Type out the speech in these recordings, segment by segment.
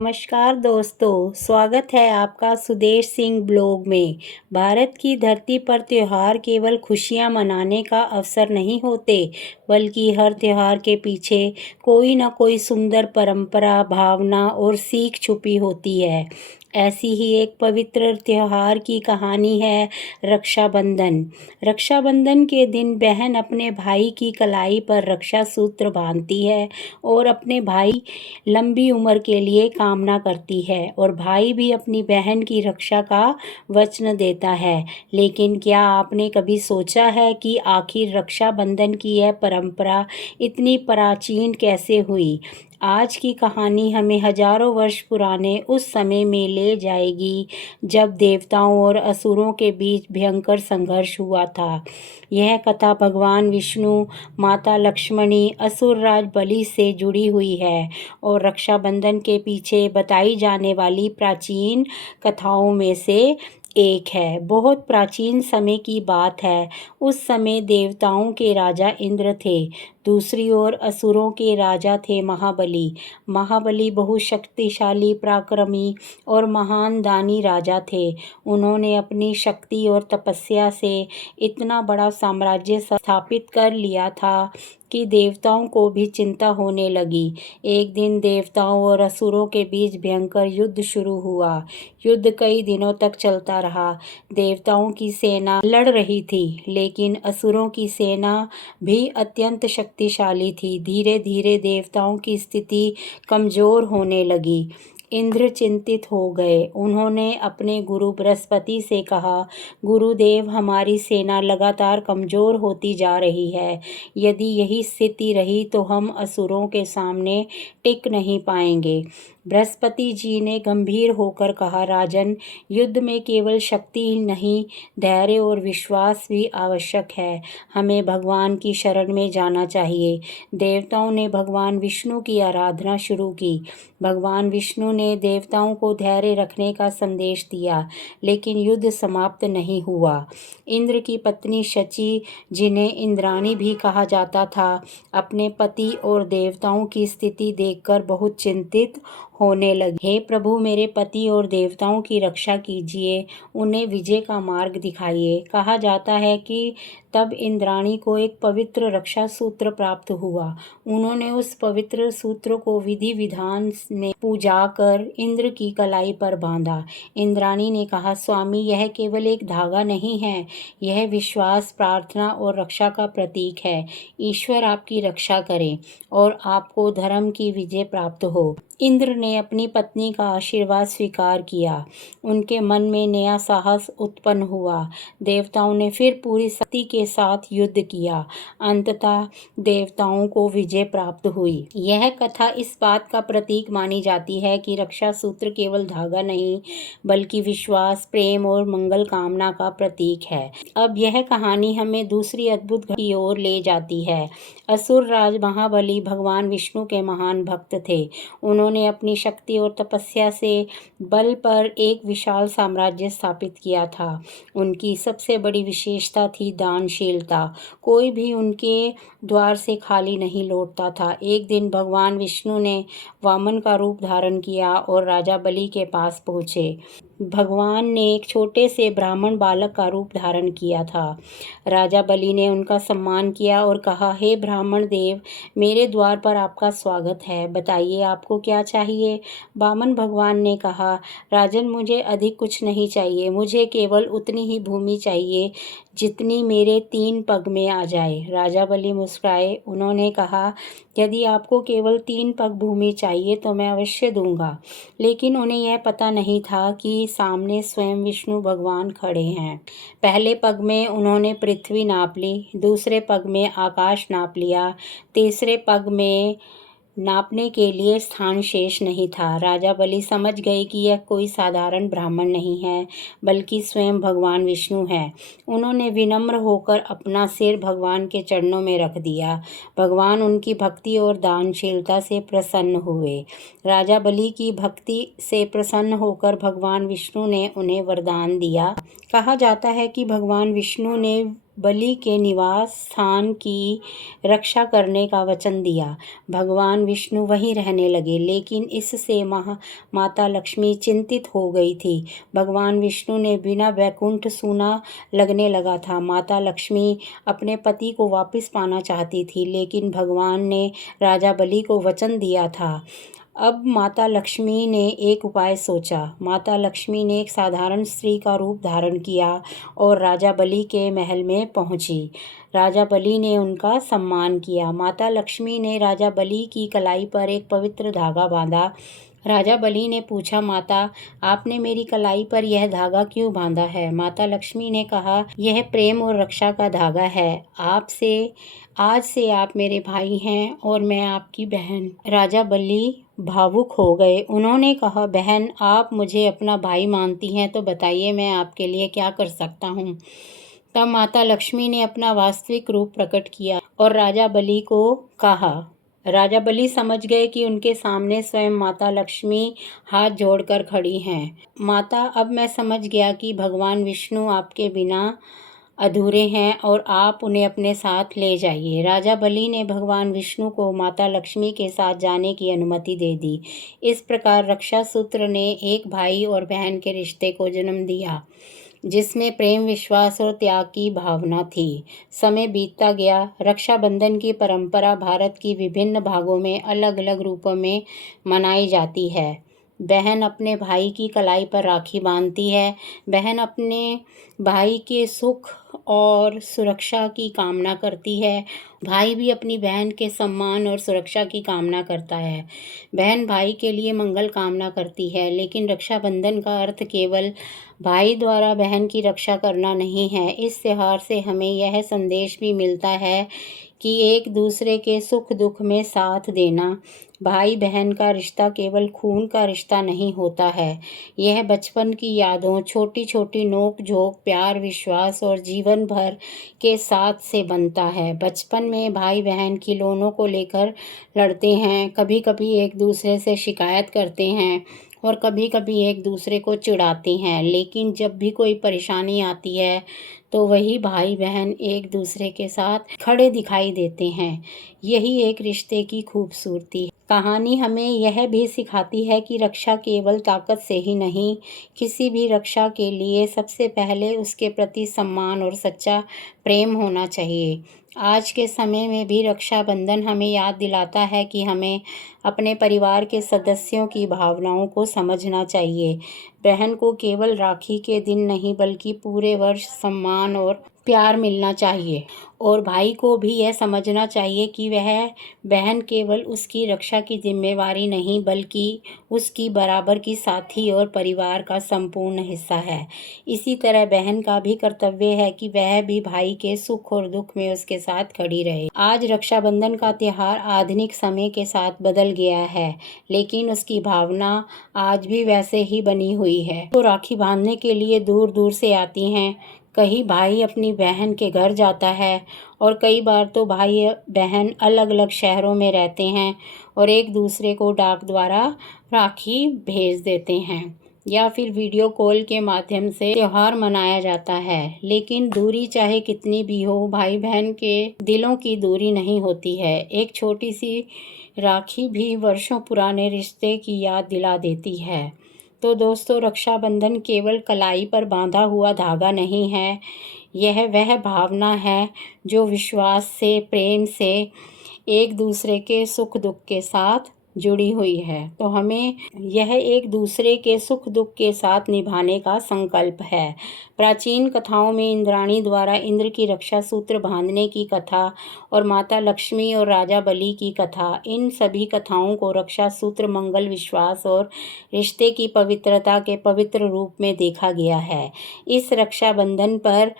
नमस्कार दोस्तों, स्वागत है आपका सुदेश सिंह ब्लॉग में। भारत की धरती पर त्यौहार केवल खुशियां मनाने का अवसर नहीं होते, बल्कि हर त्यौहार के पीछे कोई न कोई सुंदर परंपरा, भावना और सीख छुपी होती है। ऐसी ही एक पवित्र त्यौहार की कहानी है रक्षाबंधन। रक्षाबंधन के दिन बहन अपने भाई की कलाई पर रक्षा सूत्र बांधती है और अपने भाई लंबी उम्र के लिए कामना करती है, और भाई भी अपनी बहन की रक्षा का वचन देता है। लेकिन क्या आपने कभी सोचा है कि आखिर रक्षाबंधन की यह परंपरा इतनी प्राचीन कैसे हुई? आज की कहानी हमें हजारों वर्ष पुराने उस समय में ले जाएगी जब देवताओं और असुरों के बीच भयंकर संघर्ष हुआ था। यह कथा भगवान विष्णु, माता लक्ष्मणी, असुर राज बलि से जुड़ी हुई है और रक्षाबंधन के पीछे बताई जाने वाली प्राचीन कथाओं में से एक है। बहुत प्राचीन समय की बात है। उस समय देवताओं के राजा इंद्र थे, दूसरी ओर असुरों के राजा थे महाबली। महाबली बहुत शक्तिशाली, पराक्रमी और महान दानी राजा थे। उन्होंने अपनी शक्ति और तपस्या से इतना बड़ा साम्राज्य स्थापित कर लिया था कि देवताओं को भी चिंता होने लगी। एक दिन देवताओं और असुरों के बीच भयंकर युद्ध शुरू हुआ। युद्ध कई दिनों तक चलता रहा। देवताओं की सेना लड़ रही थी, लेकिन असुरों की सेना भी अत्यंत शक्तिशाली थी। धीरे धीरे देवताओं की स्थिति कमजोर होने लगी। इंद्र चिंतित हो गए। उन्होंने अपने गुरु बृहस्पति से कहा, गुरुदेव, हमारी सेना लगातार कमजोर होती जा रही है। यदि यही स्थिति रही तो हम असुरों के सामने टिक नहीं पाएंगे। बृहस्पति जी ने गंभीर होकर कहा, राजन, युद्ध में केवल शक्ति ही नहीं, धैर्य और विश्वास भी आवश्यक है। हमें भगवान की शरण में जाना चाहिए। देवताओं ने भगवान विष्णु की आराधना शुरू की। भगवान विष्णु ने देवताओं को धैर्य रखने का संदेश दिया, लेकिन युद्ध समाप्त नहीं हुआ। इंद्र की पत्नी शची, जिन्हें इंद्राणी भी कहा जाता था, अपने पति और देवताओं की स्थिति देखकर बहुत चिंतित होने लगी। हे प्रभु, मेरे पति और देवताओं की रक्षा कीजिए, उन्हें विजय का मार्ग दिखाइए। कहा जाता है कि तब इंद्राणी को एक पवित्र रक्षा सूत्र प्राप्त हुआ। उन्होंने उस पवित्र सूत्र को विधि विधान में पूजा कर इंद्र की कलाई पर बांधा। इंद्राणी ने कहा, स्वामी, यह केवल एक धागा नहीं है, यह विश्वास, प्रार्थना और रक्षा का प्रतीक है। ईश्वर आपकी रक्षा करे और आपको धर्म की विजय प्राप्त हो। इंद्र ने अपनी पत्नी का आशीर्वाद स्वीकार किया। उनके मन में नया साहस उत्पन्न हुआ। देवताओं ने फिर पूरी शक्ति के साथ युद्ध किया। अंततः देवताओं को विजय प्राप्त हुई। यह कथा इस बात का प्रतीक मानी जाती है कि रक्षा सूत्र केवल धागा नहीं, बल्कि विश्वास, प्रेम और मंगल कामना का प्रतीक है। अब यह कहानी हमें दूसरी अद्भुत घटना की ओर ले जाती है। असुर राज महाबली भगवान विष्णु के महान भक्त थे। उन्होंने अपनी शक्ति और तपस्या से बल पर एक विशाल साम्राज्य स्थापित किया था। उनकी सबसे बड़ी विशेषता थी दानशीलता। कोई भी उनके द्वार से खाली नहीं लौटता था। एक दिन भगवान विष्णु ने वामन का रूप धारण किया और राजा बलि के पास पहुँचे। भगवान ने एक छोटे से ब्राह्मण बालक का रूप धारण किया था। राजा बलि ने उनका सम्मान किया और कहा, हे ब्राह्मण देव, मेरे द्वार पर आपका स्वागत है। बताइए, आपको क्या चाहिए? वामन भगवान ने कहा, राजन, मुझे अधिक कुछ नहीं चाहिए। मुझे केवल उतनी ही भूमि चाहिए जितनी मेरे 3 पग में आ जाए। राजा बलि मुस्कुराए। उन्होंने कहा, यदि आपको केवल 3 पग भूमि चाहिए तो मैं अवश्य दूंगा। लेकिन उन्हें यह पता नहीं था कि सामने स्वयं विष्णु भगवान खड़े हैं। पहले पग में उन्होंने पृथ्वी नाप ली, दूसरे पग में आकाश नाप लिया, तीसरे पग में नापने के लिए स्थान शेष नहीं था। राजा बलि समझ गए कि यह कोई साधारण ब्राह्मण नहीं है, बल्कि स्वयं भगवान विष्णु है। उन्होंने विनम्र होकर अपना सिर भगवान के चरणों में रख दिया। भगवान उनकी भक्ति और दानशीलता से प्रसन्न हुए। राजा बलि की भक्ति से प्रसन्न होकर भगवान विष्णु ने उन्हें वरदान दिया। कहा जाता है कि भगवान विष्णु ने बलि के निवास स्थान की रक्षा करने का वचन दिया। भगवान विष्णु वहीं रहने लगे, लेकिन इससे माता लक्ष्मी चिंतित हो गई थी। भगवान विष्णु ने बिना वैकुंठ सूना लगने लगा था। माता लक्ष्मी अपने पति को वापस पाना चाहती थी, लेकिन भगवान ने राजा बलि को वचन दिया था। अब माता लक्ष्मी ने एक उपाय सोचा। माता लक्ष्मी ने एक साधारण स्त्री का रूप धारण किया और राजा बलि के महल में पहुंची। राजा बलि ने उनका सम्मान किया। माता लक्ष्मी ने राजा बलि की कलाई पर एक पवित्र धागा बांधा। राजा बलि ने पूछा, माता, आपने मेरी कलाई पर यह धागा क्यों बांधा है? माता लक्ष्मी ने कहा, यह प्रेम और रक्षा का धागा है। आज से आप मेरे भाई हैं और मैं आपकी बहन। राजा बलि भावुक हो गए। उन्होंने कहा, बहन, आप मुझे अपना भाई मानती हैं तो बताइए मैं आपके लिए क्या कर सकता हूँ। तब माता लक्ष्मी ने अपना वास्तविक रूप प्रकट किया और राजा बलि को कहा। राजा बलि समझ गए कि उनके सामने स्वयं माता लक्ष्मी हाथ जोड़कर खड़ी हैं। माता, अब मैं समझ गया कि भगवान विष्णु आपके बिना अधूरे हैं और आप उन्हें अपने साथ ले जाइए। राजा बलि ने भगवान विष्णु को माता लक्ष्मी के साथ जाने की अनुमति दे दी। इस प्रकार रक्षा सूत्र ने एक भाई और बहन के रिश्ते को जन्म दिया, जिसमें प्रेम, विश्वास और त्याग की भावना थी। समय बीतता गया। रक्षाबंधन की परंपरा भारत की विभिन्न भागों में अलग अलग रूपों में मनाई जाती है। बहन अपने भाई की कलाई पर राखी बांधती है। बहन अपने भाई के सुख और सुरक्षा की कामना करती है। भाई भी अपनी बहन के सम्मान और सुरक्षा की कामना करता है। बहन भाई के लिए मंगल कामना करती है, लेकिन रक्षाबंधन का अर्थ केवल भाई द्वारा बहन की रक्षा करना नहीं है। इस त्योहार से हमें यह संदेश भी मिलता है कि एक दूसरे के सुख दुख में साथ देना। भाई बहन का रिश्ता केवल खून का रिश्ता नहीं होता है। यह बचपन की यादों, छोटी छोटी नोक झोंक, प्यार, विश्वास और जीवन भर के साथ से बनता है। बचपन में भाई बहन खिलौनों को लेकर लड़ते हैं, कभी कभी एक दूसरे से शिकायत करते हैं और कभी कभी एक दूसरे को चिढ़ाते हैं, लेकिन जब भी कोई परेशानी आती है तो वही भाई बहन एक दूसरे के साथ खड़े दिखाई देते हैं। यही एक रिश्ते की खूबसूरती है। कहानी हमें यह भी सिखाती है कि रक्षा केवल ताकत से ही नहीं, किसी भी रक्षा के लिए सबसे पहले उसके प्रति सम्मान और सच्चा प्रेम होना चाहिए। आज के समय में भी रक्षाबंधन हमें याद दिलाता है कि हमें अपने परिवार के सदस्यों की भावनाओं को समझना चाहिए। बहन को केवल राखी के दिन नहीं, बल्कि पूरे वर्ष सम्मान और प्यार मिलना चाहिए, और भाई को भी यह समझना चाहिए कि वह बहन केवल उसकी रक्षा की जिम्मेवारी नहीं, बल्कि उसकी बराबर की साथी और परिवार का संपूर्ण हिस्सा है। इसी तरह बहन का भी कर्तव्य है कि वह भी भाई के सुख और दुख में उसके साथ खड़ी रहे। आज रक्षाबंधन का त्यौहार आधुनिक समय के साथ बदल गया है, लेकिन उसकी भावना आज भी वैसे ही बनी हुई है। तो राखी बांधने के लिए दूर दूर से आती हैं। कहीं भाई अपनी बहन के घर जाता है और कई बार तो भाई बहन अलग अलग शहरों में रहते हैं और एक दूसरे को डाक द्वारा राखी भेज देते हैं या फिर वीडियो कॉल के माध्यम से त्यौहार मनाया जाता है। लेकिन दूरी चाहे कितनी भी हो, भाई बहन के दिलों की दूरी नहीं होती है। एक छोटी सी राखी भी वर्षों पुराने रिश्ते की याद दिला देती है। तो दोस्तों, रक्षाबंधन केवल कलाई पर बांधा हुआ धागा नहीं है, यह वह भावना है जो विश्वास से, प्रेम से एक दूसरे के सुख दुख के साथ जुड़ी हुई है। तो हमें यह एक दूसरे के सुख दुख के साथ निभाने का संकल्प है। प्राचीन कथाओं में इंद्राणी द्वारा इंद्र की रक्षा सूत्र बांधने की कथा और माता लक्ष्मी और राजा बलि की कथा, इन सभी कथाओं को रक्षा सूत्र मंगल, विश्वास और रिश्ते की पवित्रता के पवित्र रूप में देखा गया है। इस रक्षाबंधन पर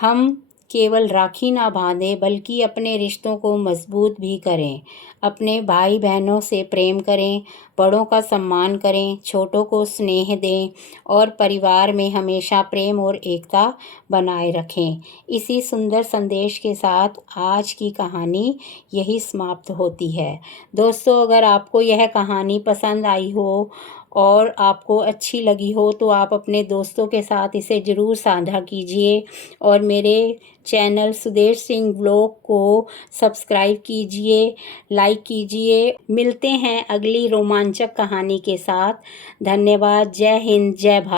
हम केवल राखी ना बांधें, बल्कि अपने रिश्तों को मजबूत भी करें। अपने भाई बहनों से प्रेम करें, बड़ों का सम्मान करें, छोटों को स्नेह दें और परिवार में हमेशा प्रेम और एकता बनाए रखें। इसी सुंदर संदेश के साथ आज की कहानी यही समाप्त होती है। दोस्तों, अगर आपको यह कहानी पसंद आई हो और आपको अच्छी लगी हो तो आप अपने दोस्तों के साथ इसे ज़रूर साझा कीजिए और मेरे चैनल सुदेश सिंह ब्लॉग को सब्सक्राइब कीजिए, लाइक कीजिए। मिलते हैं अगली रोमांचक कहानी के साथ। धन्यवाद। जय हिंद, जय भारत।